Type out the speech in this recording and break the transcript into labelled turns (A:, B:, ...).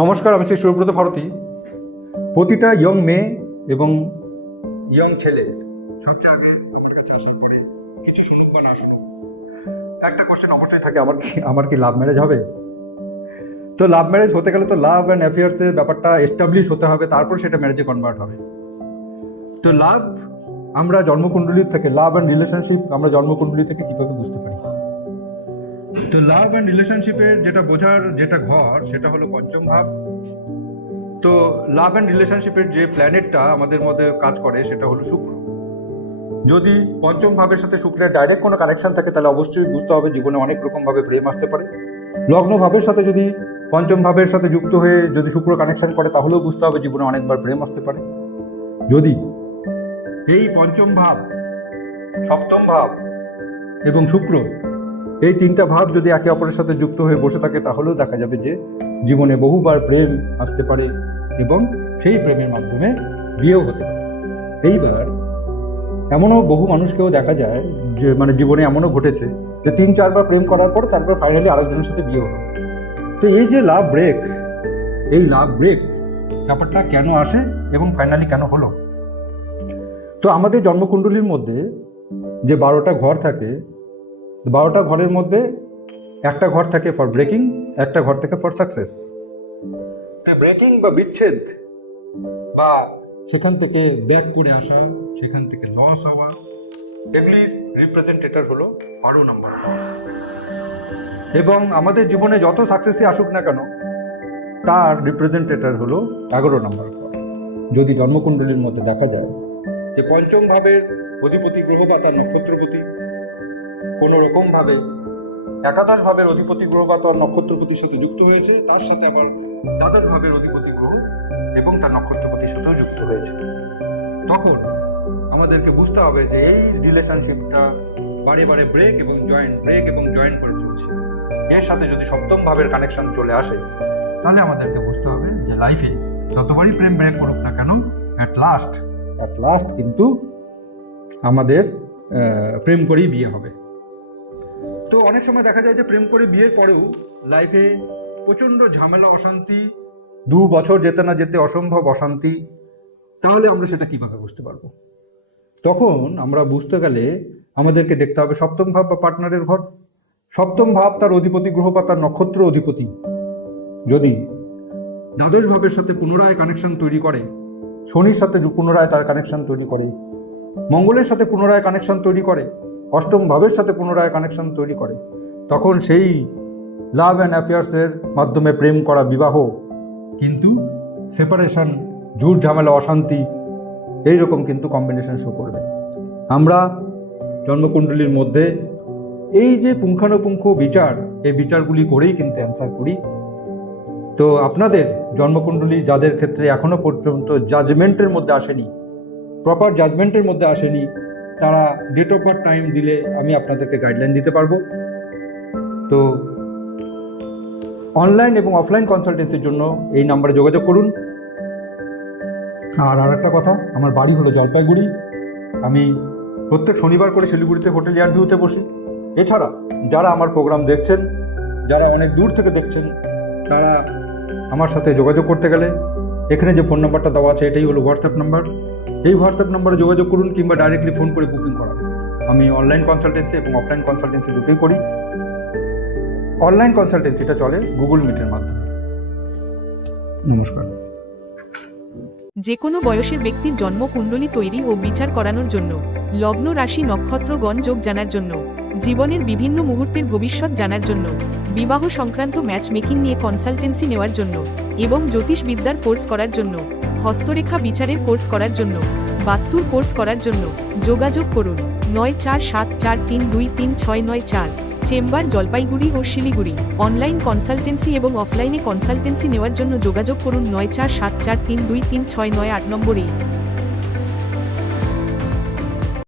A: নমস্কার, আমি শ্রী সুব্রত ভারতী। প্রতিটা ইয়ং মেয়ে এবং ইয়ং ছেলে, সবচেয়ে আগে আমার কাছে আসার পরে কিছু শুনুক বা না শুনুক, একটা কোশ্চেন অবশ্যই থাকে, আমার কি আমার কি লাভ ম্যারেজ হবে? তো লাভ ম্যারেজ হতে গেলে তো লাভ অ্যান্ড অ্যাফেয়ার্সের ব্যাপারটা এস্টাবলিশ হতে হবে, তারপর সেটা ম্যারেজে কনভার্ট হবে। তো লাভ আমরা জন্মকুণ্ডলী থেকে লাভ অ্যান্ড রিলেশনশিপ আমরা জন্মকুণ্ডলী থেকে কীভাবে বুঝতে পারি? তো লাভ অ্যান্ড রিলেশনশিপের যেটা বোঝার যেটা ঘর, সেটা হলো পঞ্চম ভাব। তো লাভ অ্যান্ড রিলেশনশিপের যে প্ল্যানেটটা আমাদের মধ্যে কাজ করে, সেটা হলো শুক্র। যদি পঞ্চম ভাবের সাথে শুক্রের ডাইরেক্ট কোনো কানেকশন থাকে, তাহলে অবশ্যই বুঝতে হবে জীবনে অনেক রকমভাবে প্রেম আসতে পারে। লগ্ন ভাবের সাথে যদি পঞ্চম ভাবের সাথে যুক্ত হয়ে যদি শুক্র কানেকশন করে, তাহলেও বুঝতে হবে জীবনে অনেকবার প্রেম আসতে পারে। যদি এই পঞ্চম ভাব সপ্তম ভাব এবং শুক্র এই তিনটা ভাব যদি একে অপরের সাথে যুক্ত হয়ে বসে থাকে, তাহলেও দেখা যাবে যে জীবনে বহুবার প্রেম আসতে পারে এবং সেই প্রেমের মাধ্যমে বিয়েও হতে পারে। এইবার এমনও বহু মানুষকেও দেখা যায় যে মানে জীবনে এমনও ঘটেছে যে, তিন, চারবার প্রেম করার পর তারপর ফাইনালি আরেকজনের সাথে বিয়ে হলো। তো এই যে লাভ ব্রেক এই লাভ ব্রেক ব্যাপারটা কেন আসে এবং ফাইনালি কেন হলো? তো আমাদের জন্মকুণ্ডলীর মধ্যে যে বারোটা ঘর থাকে বারোটা ঘরের মধ্যে একটা ঘর থাকে ফর ব্রেকিং একটা ঘর থাকে ফর সাকসেস ব্রেকিং বা বিচ্ছেদ বা সেখান থেকে ব্যাক করে আসা সেখান থেকে লস হওয়া এগুলির রিপ্রেজেন্টেটর হলো বারো নম্বর এবং আমাদের জীবনে যত সাকসেসই আসুক না কেন তার রিপ্রেজেন্টেটর হলো এগারো নম্বর ঘর। যদি জন্মকুণ্ডলীর মধ্যে দেখা যায় যে পঞ্চম ভাবের অধিপতি গ্রহ বা তার নক্ষত্রপতি কোনো রকমভাবে একাদশ ভাবের অধিপতি গ্রহ বা তার নক্ষত্রপতির সাথে যুক্ত হয়েছে, তার সাথে আবার দ্বাদশ ভাবের অধিপতি গ্রহ এবং তার নক্ষত্রপতির সাথেও যুক্ত হয়েছে। তখন আমাদেরকে বুঝতে হবে যে এই রিলেশনশিপটা বারে বারে ব্রেক এবং জয়েন্ট ব্রেক এবং জয়েন করে চলছে। এর সাথে যদি সপ্তম ভাবের কানেকশন চলে আসে, তাহলে আমাদেরকে বুঝতে হবে যে লাইফে যতবারই প্রেম ব্রেক করুক না কেন অ্যাট লাস্ট অ্যাট লাস্ট কিন্তু আমাদের প্রেম করেই বিয়ে হবে। তো অনেক সময় দেখা যায় যে প্রেম করে বিয়ের পরেও লাইফে প্রচণ্ড ঝামেলা, অশান্তি, দু বছর যেতে না যেতে অসম্ভব অশান্তি, তাহলে আমরা সেটা কীভাবে বুঝতে পারব? তখন আমরা বুঝতে গেলে আমাদেরকে দেখতে হবে সপ্তম ভাব বা পার্টনারের ঘর। সপ্তম ভাব তার অধিপতি গ্রহ বা তার নক্ষত্র অধিপতি। যদি দ্বাদশ ভাবের সাথে পুনরায় কানেকশন তৈরি করে, শনির সাথে পুনরায় তার কানেকশন তৈরি করে, মঙ্গলের সাথে পুনরায় কানেকশন তৈরি করে অষ্টম ভাবের সাথে পুনরায় কানেকশন তৈরি করে। তখন সেই লাভ অ্যান্ড অ্যাফেয়ার্সের মাধ্যমে প্রেম করা বিবাহ, কিন্তু সেপারেশন ঝুট ঝামেলা, অশান্তি এই রকম কিন্তু কম্বিনেশন শো করবে। আমরা জন্মকুণ্ডলীর মধ্যে এই যে পুঙ্খানুপুঙ্খ বিচার, এই বিচারগুলি করেই কিন্তু অ্যান্সার করি। তো আপনাদের জন্মকুণ্ডলী যাদের ক্ষেত্রে এখনও পর্যন্ত জাজমেন্টের মধ্যে আসেনি প্রপার জাজমেন্টের মধ্যে আসেনি তারা ডেট অফ বার্থ টাইম দিলে আমি আপনাদেরকে গাইডলাইন দিতে পারব। তো অনলাইন এবং অফলাইন কনসালটেন্সির জন্য এই নাম্বারে যোগাযোগ করুন। আর আর একটা কথা, আমার বাড়ি হলো জলপাইগুড়ি। আমি প্রত্যেক শনিবার করে শিলিগুড়িতে হোটেল ইয়ার ভিউতে বসি। এছাড়া যারা আমার প্রোগ্রাম দেখছেন, যারা অনেক দূর থেকে দেখছেন, তারা আমার সাথে যোগাযোগ করতে গেলে এখানে যে ফোন নাম্বারটা দেওয়া আছে, এটাই হলো হোয়াটসঅ্যাপ নাম্বার এই হোয়াটসঅ্যাপ নম্বরে যোগাযোগ করুন কিংবা ডাইরেক্টলি ফোন করে বুকিং করান। আমি অনলাইন কনসালটেন্সি এবং অফলাইন কনসালটেন্সি দুটোই করি। অনলাইন কনসালটেন্সিটা চলে গুগল মিটের মাধ্যমে। নমস্কার।
B: যে কোনো বয়সের ব্যক্তির জন্ম কুণ্ডলী তৈরি ও বিচার করানোর জন্য, লগ্ন রাশি নক্ষত্রগণ যোগ জানার জন্য, জীবনের বিভিন্ন মুহূর্তের ভবিষ্যৎ জানার জন্য, বিবাহ সংক্রান্ত ম্যাচ মেকিং নিয়ে কনসালটেন্সি নেওয়ার জন্য, এবং জ্যোতিষবিদ্যার কোর্স করার জন্য হস্তরেখা বিচারের কোর্স করার জন্য, বাস্তুর কোর্স করার জন্য যোগাযোগ করুন নয় চার সাত চার তিন দুই তিন ছয় নয় চার, চেম্বার জলপাইগুড়ি ও শিলিগুড়ি। অনলাইন কনসালটেন্সি এবং অফলাইনে কনসালটেন্সি নেওয়ার জন্য যোগাযোগ করুন নয় চার সাত চার তিন দুই তিন ছয় নয় আট নম্বরে।